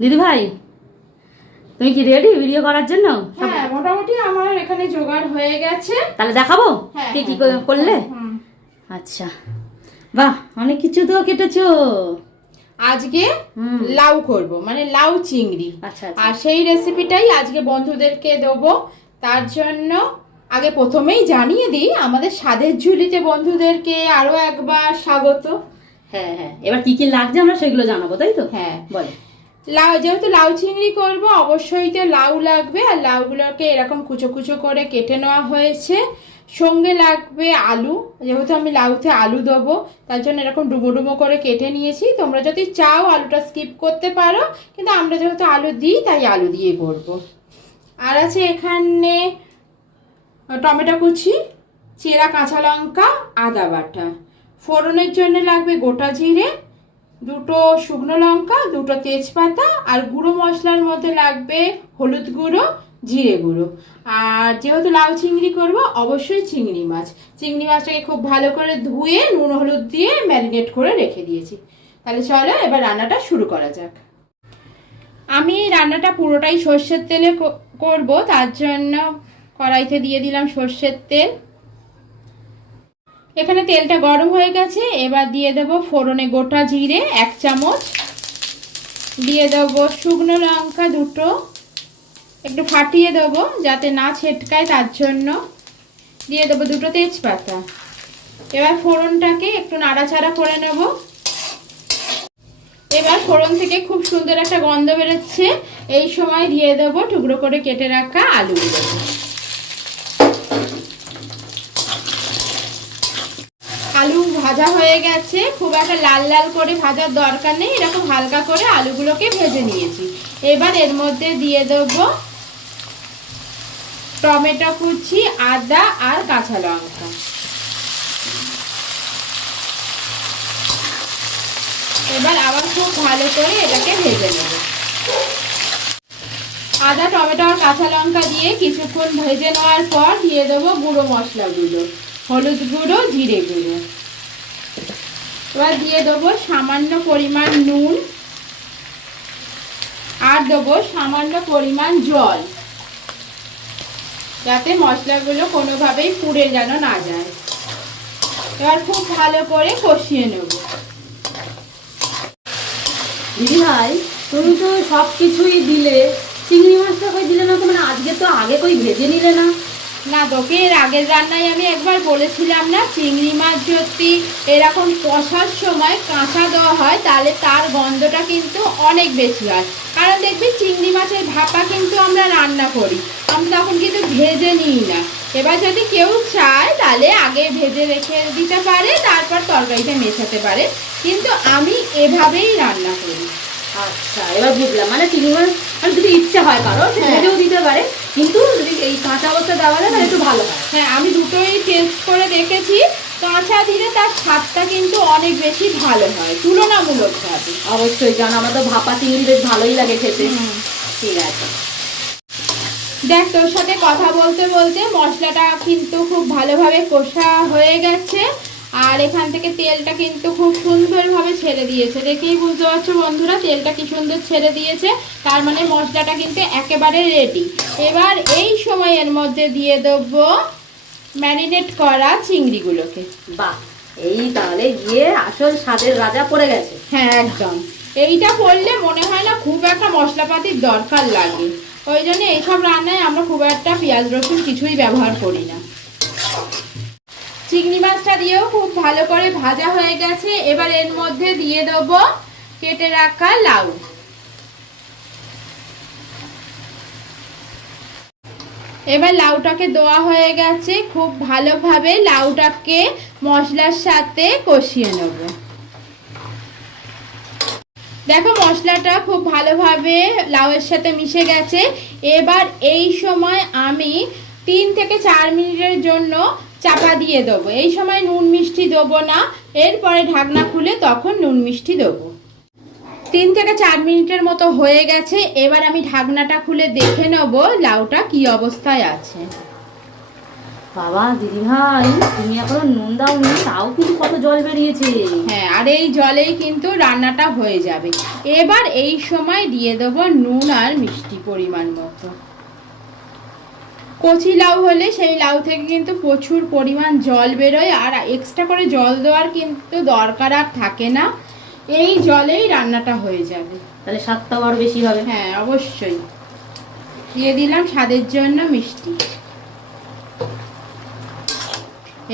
দিদি ভাই, তুমি কি রেডি ভিডিও করার জন্য? হ্যাঁ, মোটামুটি আমার এখানে জোগাড় হয়ে গেছে। তাহলে দেখাবো হ্যাঁ, কি কি হ্যাঁ, করলে? হুম। আচ্ছা, বাহ, অনেক কিছু তো কেটেছো। আজকে লাউ করব, মানে লাউ চিংড়ি। আচ্ছা, আর সেই রেসিপিটাই আজকে বন্ধুদেরকে দেবো। তার জন্য আগে প্রথমেই জানিয়ে দিই আমাদের স্বাদের ঝুলিতে বন্ধুদেরকে আরো একবার স্বাগত। হ্যাঁ হ্যাঁ, এবার কি কি লাগছে আমরা সেগুলো জানাবো, তাই তো? হ্যাঁ, বলে। লাউ, যেহেতু লাউ চিংড়ি করব অবশ্যই তো লাউ লাগবে। আর লাউগুলোকে এরকম কুচো কুচো করে কেটে নেওয়া হয়েছে। সঙ্গে লাগবে আলু, যেহেতু আমি লাউতে আলু দেবো তার জন্য এরকম ডুমো ডুমো করে কেটে নিয়েছি। তোমরা যদি চাও আলুটা স্কিপ করতে পারো, কিন্তু আমরা যেহেতু আলু দিই তাই আলু দিয়ে করব। আর আছে এখানে টমেটো কুচি, চেরা কাঁচা লঙ্কা, আদা বাটা। ফোড়নের জন্য লাগবে গোটা জিরে, দুটো শুকনো লঙ্কা, দুটো তেজপাতা, আর গুঁড়ো মশলার মধ্যে লাগবে হলুদ গুঁড়ো, জিরে গুঁড়ো। আর যেহেতু লাউ চিংড়ি করব অবশ্যই চিংড়ি মাছ। চিংড়ি মাছটাকে খুব ভালো করে ধুয়ে নুন হলুদ দিয়ে ম্যারিনেট করে রেখে দিয়েছি। তাহলে চলো এবার রান্নাটা শুরু করা যাক। আমি রান্নাটা পুরোটাই সর্ষের তেলে করব, তার জন্য কড়াইতে দিয়ে দিলাম সর্ষের তেল। এখানে তেলটা গরম হয়ে গেছে, এবার দিয়ে দেব ফোড়নে গোটা জিরে 1 চামচ, দিয়ে দেব শুকনো লঙ্কা দুটো, একটু ফাটিয়ে দেবো যাতে না ছেটকায় তার জন্য, দিয়ে দেবো দুটো তেজপাতা। এবার ফোড়নটাকে একটু নাড়াচাড়া করে নেব। এবার ফোড়ন থেকে খুব সুন্দর একটা গন্ধ বেরোচ্ছে, এই সময় দিয়ে দেবো টুকরো করে কেটে রাখা আলুগুলো। আলু ভাজা হয়ে গেছে, খুব একটা লাল লাল করে ভাজার দরকার নেই, এরকম হালকা করে আলুগুলোকে ভেজে নিয়েছি। এবার এর মধ্যে দিয়ে দেবো টমেটো কুচি, আদা আর কাঁচা লঙ্কা। এবার আবার খুব ভালো করে এটাকে ভেজে নেব। আদা, টমেটো আর কাঁচা লঙ্কা দিয়ে কিছুক্ষণ ভেজে নেওয়ার পর দিয়ে দেবো গুঁড়ো মশলাগুলো, হলুদ গুঁড়ো, জিরে গুঁড়ো। এবার দিয়ে দেবো সামান্য পরিমাণ নুন, আর দেবো সামান্য পরিমাণ জল, যাতে মশলাগুলো কোনোভাবেই পুড়ে যেন না যায়। এবার খুব ভালো করে কষিয়ে নেব। দিদি ভাই, তুমি তো সব কিছুই দিলে, চিংড়ি মাছটা কই দিলে না তো? মানে আজকে তো আগে কই ভেজে নিলে না? না, তোকে এর আগের রান্নায় আমি একবার বলেছিলাম না, চিংড়ি মাছ যদি এরকম কষার সময় কাঁচা দেওয়া হয় তাহলে তার গন্ধটা কিন্তু অনেক বেশি হয়। কারণ দেখবি চিংড়ি মাছের ভাপা কিন্তু আমরা রান্না করি, আমরা তখন কিন্তু ভেজে নিই না। এবার যদি কেউ চায় তাহলে আগে ভেজে রেখে দিতে পারে, তারপর তরকারিতে মেশাতে পারে, কিন্তু আমি এভাবেই রান্না করি। আচ্ছা, এবার বুঝলাম। মানে চিংড়ি মাছ মানে যদি ইচ্ছে হয় কারো সে ভেজেও দিতে পারে, কিন্তু যদি এই কাঁচা অবস্থা দেওয়া যায় তাহলে একটু ভালো হয়। হ্যাঁ, আমি দুটোই টেস্ট করে দেখেছি, কাঁচা দিলে তার স্বাদটা কিন্তু অনেক বেশি ভালো হয় তুলনামূলকভাবে। অবশ্যই, কারণ আমার তো ভাপা চিংড়ি বেশ ভালোই লাগে খেতে। ঠিক আছে, দেখ, তোর সাথে কথা বলতে বলতে মশলাটা কিন্তু খুব ভালোভাবে কষা হয়ে গেছে, আর এখান থেকে তেলটা কিন্তু খুব সুন্দরভাবে ছেড়ে দিয়েছে। দেখেই বুঝতে পারছো বন্ধুরা, তেলটা কি সুন্দর ছেড়ে দিয়েছে, তার মানে মশলাটা কিন্তু একেবারে রেডি। এবার এই সময়ের মধ্যে দিয়ে দেবো ম্যারিনেট করা চিংড়িগুলোকে। বাহ, এই তাহলে গিয়ে আসল স্বাদের রাজা পড়ে গেছে। হ্যাঁ, একদম। এইটা করলে মনে হয় না খুব একটা মশলাপাতির দরকার লাগে, ওই জন্য এইসব রান্নায় আমরা খুব একটা পেঁয়াজ রসুন কিছুই ব্যবহার করি না। চিংড়ি মাছটা দিয়েও খুব ভালো করে ভাজা হয়ে গেছে। এবার এর মধ্যে দিয়ে দেবো কেটে রাখা লাউ। এবার লাউটাকে দেওয়া হয়ে গেছে, খুব ভালোভাবে লাউটাকে মশলার সাথে কষিয়ে নেব। দেখো মশলাটা খুব ভালোভাবে লাউয়ের সাথে মিশে গেছে। এবার এই সময় আমি 3 থেকে 4 মিনিটের জন্য চাপা দিয়ে দেবো। এই সময় নুন মিষ্টি দেবো না, এরপরে ঢাকনা খুলে তখন নুন মিষ্টি দেবো। 3 থেকে 4 মিনিটের মতো হয়ে গেছে। এবার আমি ঢাকনাটা খুলে দেখে নেব লাউটা কি অবস্থায় আছে। বাবা দিদি ভাই, তুমি এখনো নুন দাওনি, তাও কিন্তু কত জল বেরিয়েছে। হ্যাঁ, আর এই জলেই কিন্তু রান্নাটা হয়ে যাবে। এবার এই সময় দিয়ে দেবো নুন আর মিষ্টি পরিমাণ মতো। কচি লাউ হলে সেই লাউ থেকে কিন্তু প্রচুর পরিমাণ জল বেরোয়, আর এক্সট্রা করে জল দেওয়ার কিন্তু দরকার আর থাকে না, এই জলেই রান্নাটা হয়ে যাবে। তাহলে স্বাদটাও আরো বেশি হবে। হ্যাঁ অবশ্যই। দিয়ে দিলাম স্বাদের জন্য মিষ্টি।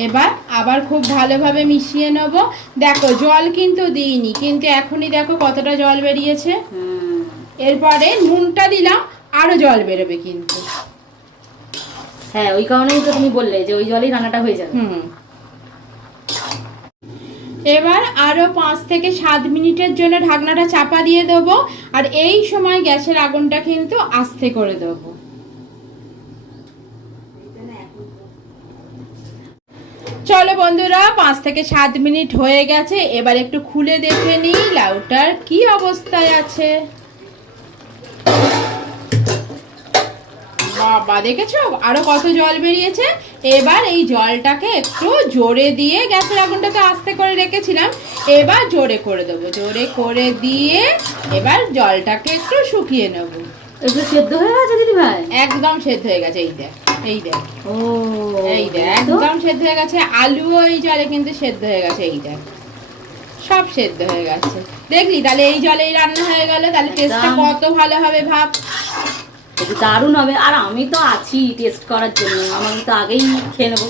এবার আবার খুব ভালোভাবে মিশিয়ে নেব। দেখো জল কিন্তু দিইনি, কিন্তু এখনই দেখো কতটা জল বেরিয়েছে। এরপরে নুনটা দিলাম, আরো জল বেরোবে কিন্তু। হ্যাঁ, ওই কারণেই তো তুমি বললে যে ওই জলেই রান্নাটা হয়ে যাবে। এবার আরো 5 থেকে 7 মিনিটের জন্য ঢাকনাটা চাপা দিয়ে দেবো, আর এই সময় গ্যাসের আগুনটা কিন্তু আস্তে করে দেবো। চলো বন্ধুরা, 5 থেকে 7 মিনিট হয়ে গেছে। এবার একটু খুলে দেখে নিই লাউটার কি অবস্থায় আছে। বাবা দেখেছো আরো কত জল বেরিয়েছে। এবার এই জলটাকে একটু জোরে দিয়ে, গ্যাসের আগুনটা তো আস্তে করে রেখেছিলাম, এবার জোরে করে দেবো। জোরে করে দিয়ে এবার জলটাকে একটু শুকিয়ে নেবো। একটু সেদ্ধ হয়ে গেছে দিদি ভাই? একদম সেদ্ধ হয়ে গেছে। এই দেখ, এই দেখ, ও এই দেখ একদম সেদ্ধ হয়ে গেছে। আলুও এই জলে কিন্তু সেদ্ধ হয়ে গেছে। এই দেখ সব সেদ্ধ হয়ে গেছে। দেখলি, তাহলে এই জলেই রান্না হয়ে গেল। তাহলে টেস্টটা কত ভালো হবে ভাব। দারুণ হবে। আর আমি তো আছি টেস্ট করার জন্য, আমাকে তো আগেই খেয়ে নেবো।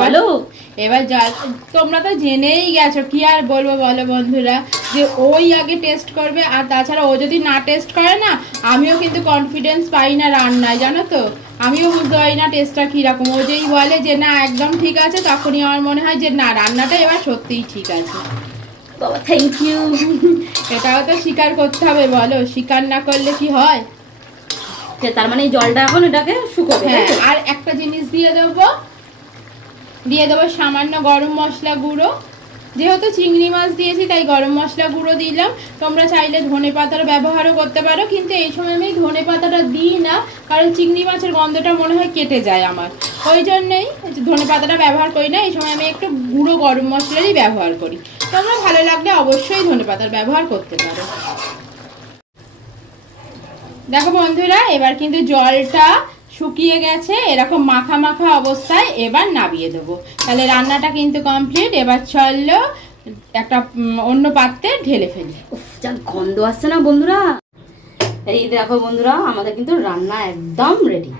বলো, এবার তোমরা তো জেনেই গেছো, কি আর বলবো বলো বন্ধুরা, যে ওই আগে টেস্ট করবে। আর তাছাড়া ও যদি না টেস্ট করে না, আমিও কিন্তু কনফিডেন্স পাই না রান্নায়, জানো তো। আমিও বুঝতে পারি না টেস্টটা কিরকম। ও যেই বলে যে না একদম ঠিক আছে, তখনই আমার মনে হয় যে না, রান্নাটা এবার সত্যিই ঠিক আছে। বাবা থ্যাংক ইউ। এটাও তো স্বীকার করতে হবে, বলো, স্বীকার না করলে কি হয়। তার মানে এই জলটা এখন এটাকে শুকোবে। হ্যাঁ, আর একটা জিনিস দিয়ে দেবো সামান্য গরম মশলা গুঁড়ো। যেহেতু চিংড়ি মাছ দিয়েছি তাই গরম মশলা গুঁড়ো দিলাম। তোমরা চাইলে ধনে পাতার ব্যবহারও করতে পারো, কিন্তু এই সময় আমি ধনে পাতাটা দিই না, কারণ চিংড়ি মাছের গন্ধটা মনে হয় কেটে যায় আমার, ওই জন্যেই ধনে পাতাটা ব্যবহার করি না। এই সময় আমি একটু গুঁড়ো গরম মশলারই ব্যবহার করি। তোমরা ভালো লাগলে অবশ্যই ধনে পাতার ব্যবহার করতে পারো। দেখো বন্ধুরা, এবার কিন্তু জলটা শুকিয়ে গেছে, এরকম মাখা মাখা অবস্থায় এবার নামিয়ে দেবো। তাহলে রান্নাটা কিন্তু কমপ্লিট। এবার চলো একটা অন্য পাত্রে ঢেলে ফেলি। উফ, যা গন্ধ আসছে না বন্ধুরা। এই দেখো বন্ধুরা, আমাদের কিন্তু রান্না একদম রেডি।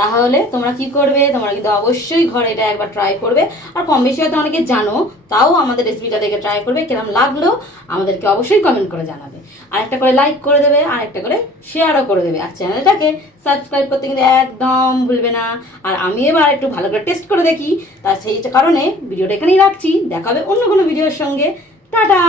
তাহলে তোমরা কি করবে, তোমরা কিন্তু অবশ্যই ঘরে এটা একবার ট্রাই করবে। আর কম বেশি হয়তো অনেকে জানো, তাও আমাদের রেসিপিটা দেখে ট্রাই করবে। কেমন লাগলো আমাদেরকে অবশ্যই কমেন্ট করে জানাবে। আর একটা করে লাইক করে দেবে, আর একটা করে শেয়ারও করে দেবে। আর চ্যানেলটাকে সাবস্ক্রাইব করতে কিন্তু একদম ভুলবে না। আর আমি এবার একটু ভালো করে টেস্ট করে দেখি, তার সেই কারণে ভিডিওটা এখানেই রাখছি। দেখা হবে অন্য কোনো ভিডিওর সঙ্গে। টাটা।